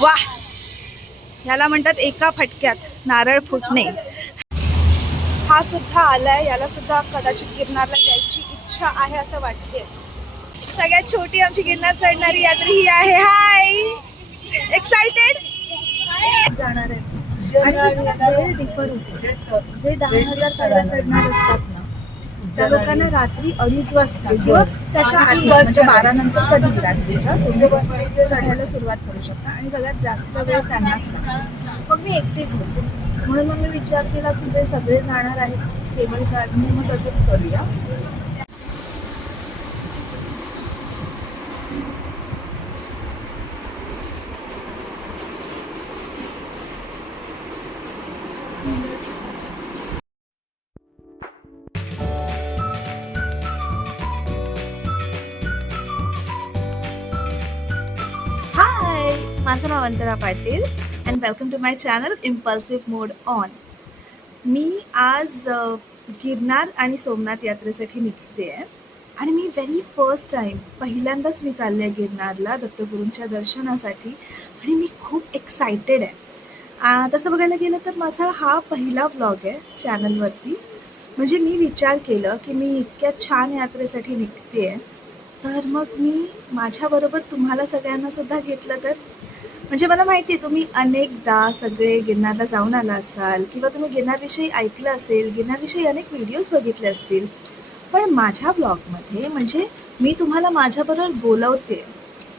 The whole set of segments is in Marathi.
वाह, याला म्हणतात एका फटक्यात नारळ फुटणे. हा सुद्धा आलाय, याला सुद्धा कदाचित गिरनारला यायची इच्छा आहे असं वाटते. सगळ्यात छोटी आमची गिरनार चढणारी यात्री ही आहे. हाय, एक्साइटेड जाणार आहे. आणि वेळ डिफर होतो. जे 10,000 पायऱ्या चढणार असतात ना, त्या लोकांना रात्री 2:30 वाजता किंवा त्याच्या आधी म्हणजे 12 नंतर कधीच रात्रीच्या तुम्ही चढायला सुरुवात करू शकता आणि सगळ्यात जास्त वेळ त्यांनाच लागतो. मग मी एकटीच होते, म्हणून मग मी विचार केला की जे सगळे जाणार आहेत केबल कार्डने मग तसंच करूया. हाय, माझं नाव Vandana Patil and welcome to my channel impulsive mode on. मी आज गिरनार आणि सोमनाथ यात्रेसाठी निघते आहे आणि मी व्हेरी फर्स्ट टाईम पहिल्यांदाच मी चालले आहे गिरनारला दत्तगुरूंच्या दर्शनासाठी आणि मी खूप एक्सायटेड आहे. तसं बघायला गेलं तर माझा हा पहिला व्लॉग आहे चॅनलवरती. म्हणजे मी विचार केलं की मी इतक्या छान यात्रेसाठी निघते आहे, तर मग मी माझ्याबरोबर तुम्हाला सगळ्यांना सुद्धा घेतलं तर. म्हणजे मला माहिती आहे तुम्ही अनेकदा सगळे गिरनारला जाऊन आला असाल किंवा तुम्ही गिरनारविषयी ऐकलं असेल, गिरनारविषयी अनेक व्हिडिओज बघितले असतील, पण माझ्या ब्लॉगमध्ये म्हणजे मी तुम्हाला माझ्याबरोबर बोलवते.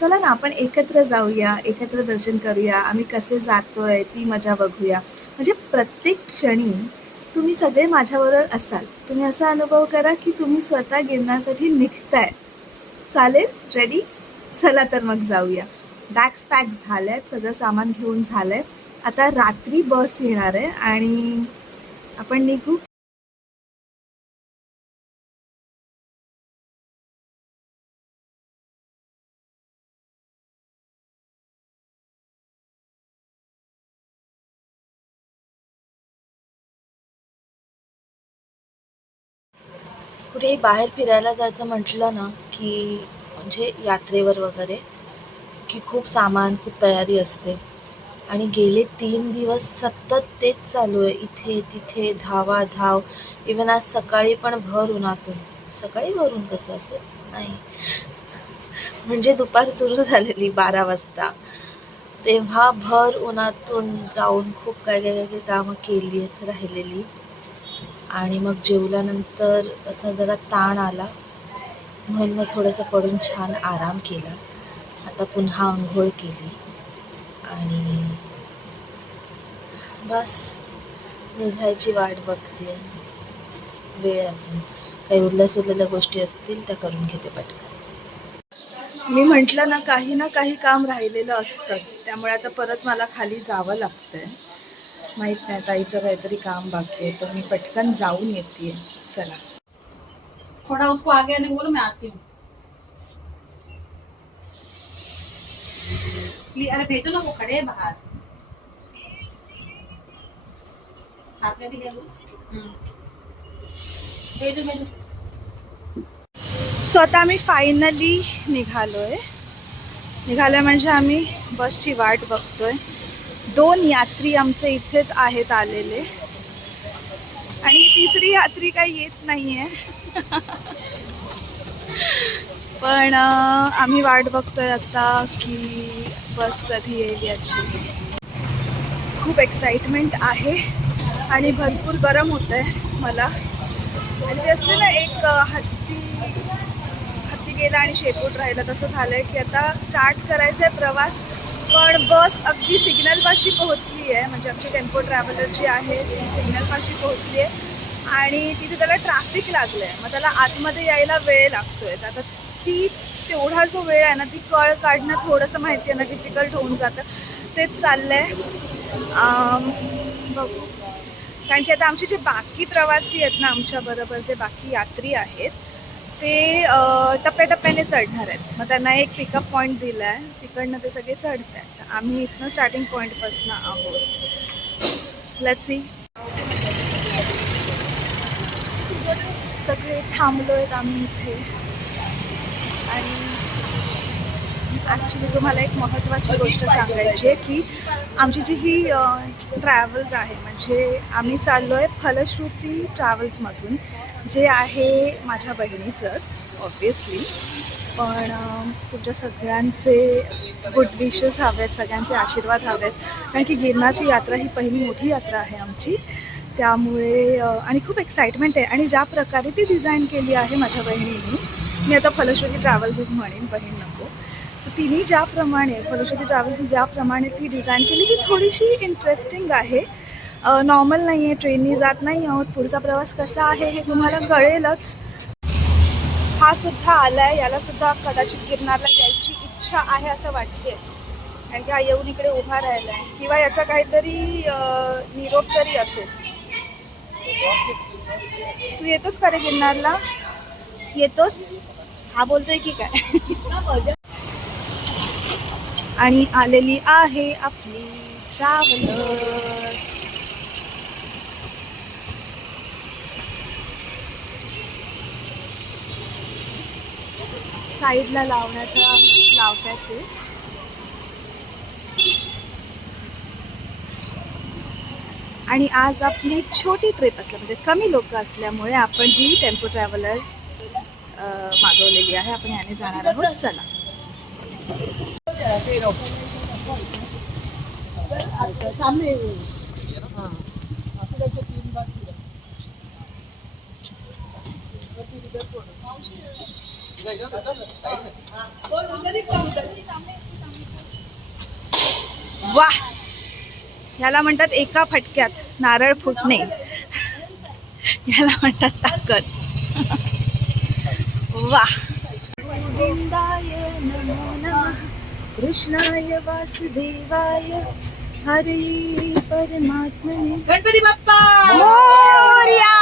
चला ना, आपण एकत्र जाऊया, एकत्र दर्शन करूया, आम्ही कसे जातोय ती मजा बघूया. म्हणजे प्रत्येक क्षणी तुम्ही सगळे माझ्याबरोबर असाल. तुम्ही असा अनुभव करा की तुम्ही स्वतः गिरनारसाठी निघताय. चालेल? रेडी? चला तर मग जाऊया. बॅग्स पॅक झाल्यात, सगळं सामान घेऊन झालंय. आता रात्री बस येणार आहे आणि आपण निघू. कुठेही बाहेर फिरायला जायचं म्हटलं ना की म्हणजे यात्रेवर वगैरे की खूप सामान, खूप तयारी असते आणि गेले 3 दिवस सतत तेच चालू आहे. इथे तिथे धावा धाव. इवन आज सकाळी पण भर उन्हातून. सकाळी भरून कसं असेल नाही, म्हणजे दुपार सुरू झालेली 12 वाजता, तेव्हा भर उन्हातून जाऊन खूप काय काय काय कामं केली आहेत राहिलेली. आणि मग जेवल्यानंतर असा जरा ताण आला म्हणून मग थोडंसं पडून छान आराम केला. आता पुन्हा अंघोळ केली आणि बस निघायची वाट बघते. वेळ अजून काही उरल्या गोष्टी असतील त्या करून घेते पटकन. मी म्हटलं ना काही काम राहिलेलं असतंच, त्यामुळे आता परत मला खाली जावं लागतंय. माहित नाही, ताईचं काहीतरी काम बाकी आहे, तर मी पटकन जाऊन येते. चला. थोड़ा उसको आगे आने बोलो, मैं आती हूँ. अरे भेजो ना, वो खड़े हैं बाहर. हाथ में भी है भेजो भेजो. स्वतः मी फायनली निघालोय म्हणजे आम्ही बसची वाट बघतोय. 2 यात्री आमचे इथेच आहेत आलेले आणि तिसरी यात्री काही येत नाहीये. पण आम्ही वाट बघतोय आता की बस कधी येईल याची. खूप एक्साइटमेंट आहे आणि भरपूर गरम होत आहे मला. आणि ते असते ना, एक हत्ती गेला आणि शेपूट राहिला, तसं झालंय की आता स्टार्ट करायचं आहे प्रवास. पण बस अगदी सिग्नलपाशी पोहोचली आहे, म्हणजे आमची टेम्पो ट्रॅव्हलर जी आहे ती सिग्नलपाशी पोहोचली आहे आणि तिथे त्याला ट्रॅफिक लागलं आहे. मग त्याला आतमध्ये यायला वेळ लागतोय. आता तेवढा जो वेळ आहे ना, ती कळ काढणं थोडंसं माहिती आहे ना डिफिकल्ट होऊन जातं. तेच चाललंय. बघू, कारण की आता आमचे जे बाकी प्रवासी आहेत ना, आमच्याबरोबर जे बाकी यात्री आहेत ते टप्प्याटप्प्याने चढणार आहेत. मग त्यांना एक पिकअप पॉईंट दिला आहे, तिकडनं ते सगळे चढत आहेत. आम्ही इथनं स्टार्टिंग पॉईंटपासून आहोत. Let's see. सगळे थांबलो आहेत आम्ही इथे आणि ॲक्च्युली तुम्हाला एक महत्त्वाची गोष्ट सांगायची आहे की आमची जी ही ट्रॅव्हल्स आहे, म्हणजे आम्ही चाललो आहे फलश्रुती ट्रॅव्हल्समधून, जे आहे माझ्या बहिणीचंच ऑब्वियसली. पण तुमच्या सगळ्यांचे गुड विशेस हवेत, सगळ्यांचे आशीर्वाद हवेत, कारण की गिरनारची यात्रा ही पहिली मोठी यात्रा आहे आमची. त्यामुळे आणि खूप एक्साइटमेंट आहे. आणि ज्या प्रकारे ती डिझाईन केली आहे माझ्या बहिणीने, मी आता फलश्रुती ट्रॅव्हल्सच म्हणेन, बहीण नको, तर तिने ज्याप्रमाणे फलश्रुती ट्रॅव्हल्सने ज्याप्रमाणे ती डिझाईन केली ती थोडीशी इंटरेस्टिंग आहे. नॉर्मल नाही आहे, ट्रेननी जात नाही आहोत. पुढचा प्रवास कसा आहे हे तुम्हाला कळेलच. हा सुद्धा आला आहे, यालासुद्धा कदाचित गिरनारला यायची इच्छा आहे असं वाटते, कारण की हा येऊन इकडे उभा राहिला आहे, किंवा याचा काहीतरी निरोप तरी असेल. तू येतोस का रे गिरनारला? येतोस? हा बोलतोय की काय? आणि आलेली आहे आपली ट्रॅव्हलर. साईडला लावतात ते. आणि आज आपली छोटी ट्रिप असल्या, म्हणजे कमी लोक असल्यामुळे आपण ही टेम्पो ट्रॅव्हलर मागवलेली आहे. आपण याने जाणार आहोत. चला. वाह, याला म्हणतात एका फटक्यात नारळ फुटणे, याला म्हणतात ताकद. वाह. गोविंदाय नमो नमः, कृष्णाय वासुदेवाय, हरे परमात्मने. गणपती बाप्पा मोरया.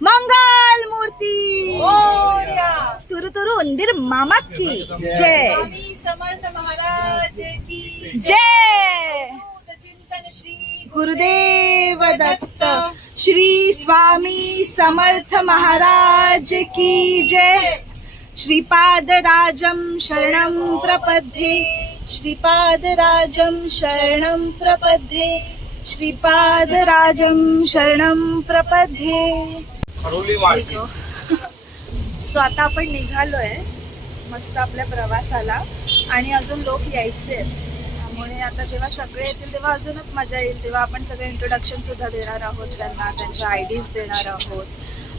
मंगल मूर्ती मोरया. तुरु तुरु उंदीर मामा की जय. समर्थ महाराज की जय. चिंतन श्री गुरुदेव दत्त. श्री स्वामी समर्थ महाराज की जय. श्रीपादराजं शरणं प्रपद्ये, श्रीपादराजं शरणं प्रपद्ये, श्रीपादराजं शरणं प्रपद्ये. सो आता आपण निघालोय मस्त आपल्या प्रवासाला, आणि अजून लोक यायचे आहेत. त्यामुळे आता जेव्हा सगळे येतील तेव्हा अजूनच मजा येईल. तेव्हा आपण सगळे इंट्रोडक्शन सुद्धा देणार आहोत त्यांना, त्यांच्या आयडीज देणार आहोत.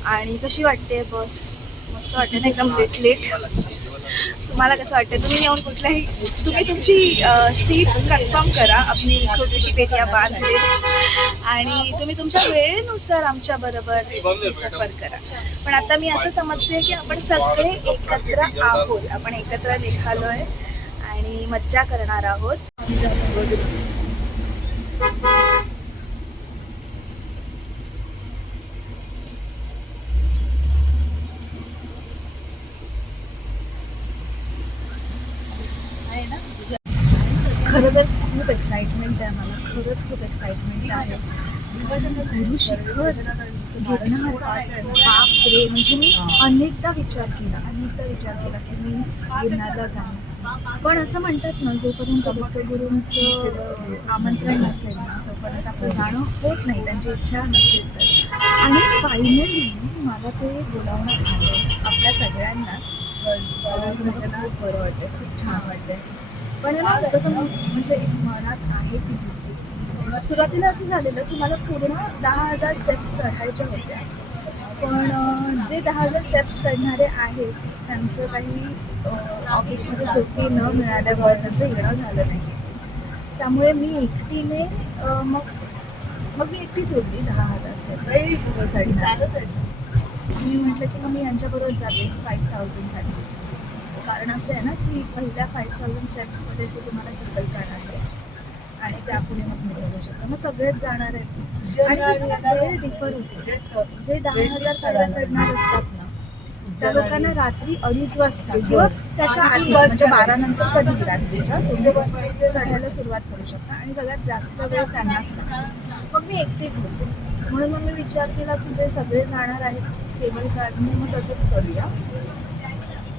आणि कशी वाटते बस? मस्त वाटते ना, एकदम लेट. तुम्हाला कसं वाटतं? तुम्ही येऊन तुम्ही तुमची सीट कन्फर्म करा, आपली छोटी सी पेटिया बांधले, आणि तुम्ही तुमच्या वेळेनुसार आमच्या बरोबर सफर करा. पण आता मी असं समजते की आपण सगळे एकत्र आहोत, आपण एकत्र निघालोय आणि मज्जा करणार आहोत. खरं तर खूप एक्साइटमेंट आहे मला, खरंच खूप एक्साइटमेंट आहे. गुरु शिखर गिरनार, बापरे. म्हणजे मी अनेकदा विचार केला की मी गिरनारला जाईन, पण असं म्हणतात ना, जोपर्यंत दत्तगुरूंचं आमंत्रण नसेल ना तोपर्यंत आपलं जाणं होत नाही, त्यांची इच्छा नसेल तर. आणि फायनली मला ते बोलावण्यात आलं आपल्या सगळ्यांनाच. खूप बरं वाटतंय, खूप छान वाटतंय. पण ना जसं म्हणजे मनात आहे ती भीती. सुरुवातीला असं झालेलं की मला पूर्ण 10,000 स्टेप्स चढायच्या होत्या, पण जे 10,000 स्टेप्स चढणारे आहेत त्यांचं काही ऑफिसमध्ये सुट्टी न मिळाल्यामुळे त्यांचं येणं झालं नाही. त्यामुळे मी एकटीने मग मी एकटी सोडली 10,000 स्टेप्स चढणार. मी म्हटलं की मग मी यांच्याबरोबर जाते 5,000साठी. कारण असं आहे ना की पहिल्या 5,000 स्टेप्समध्ये ते तुम्हाला टिकल जाणार आहे, आणि त्यापुढे मग मी जाऊ शकतो. मग सगळेच जाणार आहेत, आणि वेळ डिफर होतो. जे 10,000 पायऱ्या चढणार असतात ना, त्या लोकांना रात्री 2:30 वाजता किंवा त्याच्या आधी, म्हणजे 12 नंतर कधीच रात्रीच्या तुम्ही चढायला सुरुवात करू शकता, आणि सगळ्यात जास्त वेळ त्यांनाच लागतो. मग मी एकटीच होते, म्हणून मग मी विचार केला की जे सगळे जाणार आहेत केबल कार्डने, मग तसंच करूया.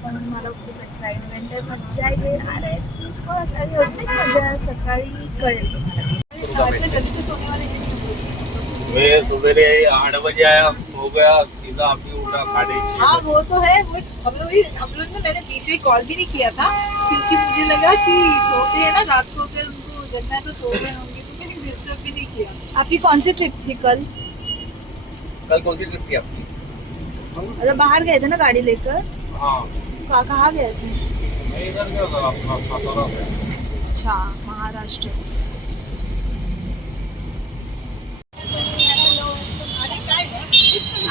म्हणून मला खूप एक्साइटमेंट आहे. मज्जा येणार आहे बस. आणि अजून एक मजा सकाळी कळेल तुम्हाला. मैं सवेरे 8 बजे आया, हो गया सीधा अभी उठा 6:30. हाँ वो तो है. वो हम लोग ने मैंने बीच में कॉल भी नहीं किया था क्योंकि मुझे लगा कि सोते हैं ना रात को, अगर उनको जगना है तो सो रहे होंगे, तो मैंने डिस्टर्ब भी नहीं किया. आपकी कौन सी ट्रिप थी कल? कल कौन सी ट्रिप थी आपकी? मतलब बाहर गए थे ना गाड़ी लेकर? हाँ, कहाँ गए थे? मैं इधर गया था अपना सातारा में. अच्छा, महाराष्ट्र.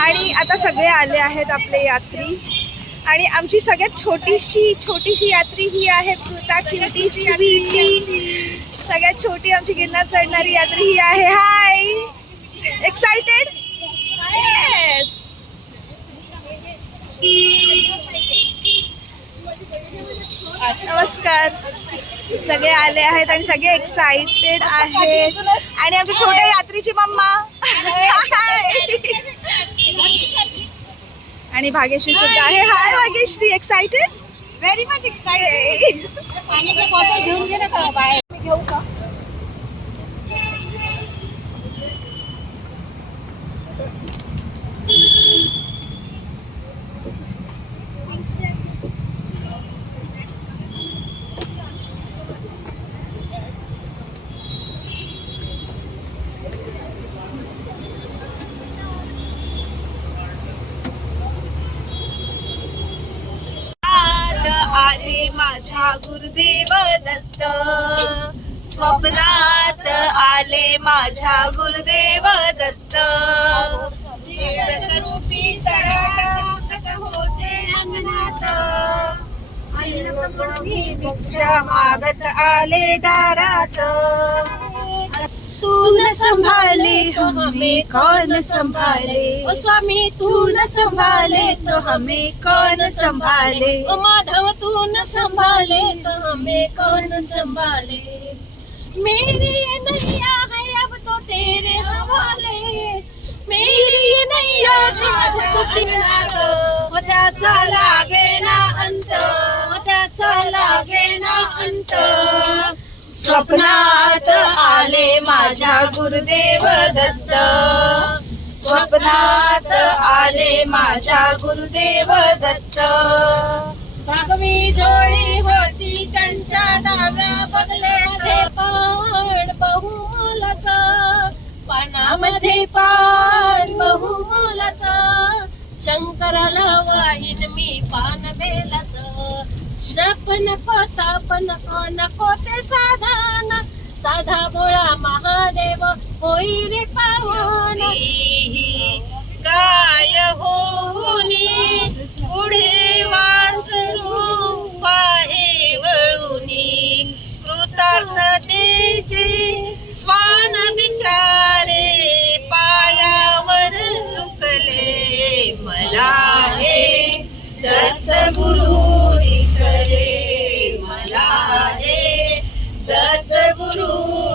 आणि आता सगळे आले आहेत आपले यात्री. आणि आमची सगळ्यात छोटीशी यात्री ही आहे कृता क्युटी स्वीटी. सगळ्यात छोटी आमची गिरनार चढणारी यात्री ही आहे. हाय, एक्साइटेड? नमस्कार. सगळे आले आहेत आणि सगळे एक्साइटेड आहेत. आणि आमच्या छोट्या यात्रीची मम्मा आणि भाग्यश्री सुद्धा आहे. Hi Bhagyashree, excited? Very much excited. पाण्याची बॉटल घेऊन गेला का बाहेर? मी घेऊ का? आले माझ्या गुरुदेव दत्त, स्वप्नात आले माझ्या गुरुदेव दत्त. स्वरूपी सडाकत होते अंगणात, भिक्षा मागत आले दारात. तू न संभाले हमें कौन संभाले, ओ स्वामी तू न संभाले तो हमें कौन संभाले. ओ माधव तू न संभाले तो हमें कौन संभाले. मेरी ये नैया है अब तो तेरे हवाले, मेरी ये नैया आज तो तेरा. त्याचा लागे ना अंत, त्याचा लागे ना अंत. स्वप्नात आले माझ्या गुरुदेव दत्त, स्वप्नात आले माझ्या गुरुदेव दत्त. भागवी जोडी होती त्यांच्या डाव्या बगलेमध्ये पान बहुमोलाचं, पानामध्ये पान बहुमोलाचं. शंकराला वाहीन मी पान बेलाचं. जप नको ताप नको नको ते साधान, साधा भोळा महादेव होई रे पावन. गाय होऊनी पुढे वासरू पाहे वळूनी, कृतार्थतेचे स्वान बिचारे पायावर चुकले. मला हे दत्त गुरु दिसले, मला हे दत्त गुरु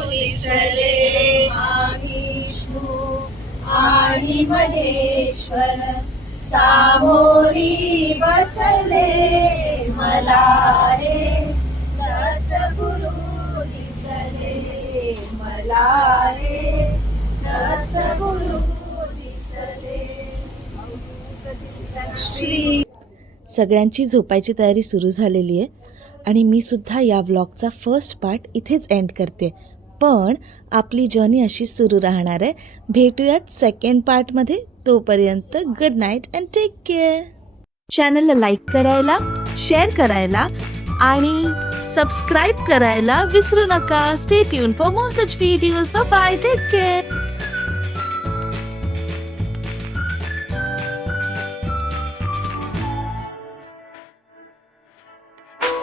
दिसले. विष्णू आणि महेश्वर सामोरी बसले, मला हे दत्त गुरु दिसले, मला हे दत्त गुरु दिसले. श्री सगळ्यांची झोपायची तयारी सुरू झालेली आहे आणि मी सुद्धा या व्लॉगचा फर्स्ट पार्ट इथेच एंड करते. पण आपली जर्नी अशीच सुरू राहणार आहे. भेटूयात सेकंड पार्टमध्ये. तोपर्यंत good night and take care. चॅनलला लाईक करायला, शेअर करायला आणि सबस्क्राईब करायला विसरू नका. Stay tune for more such videos. Bye bye, take care.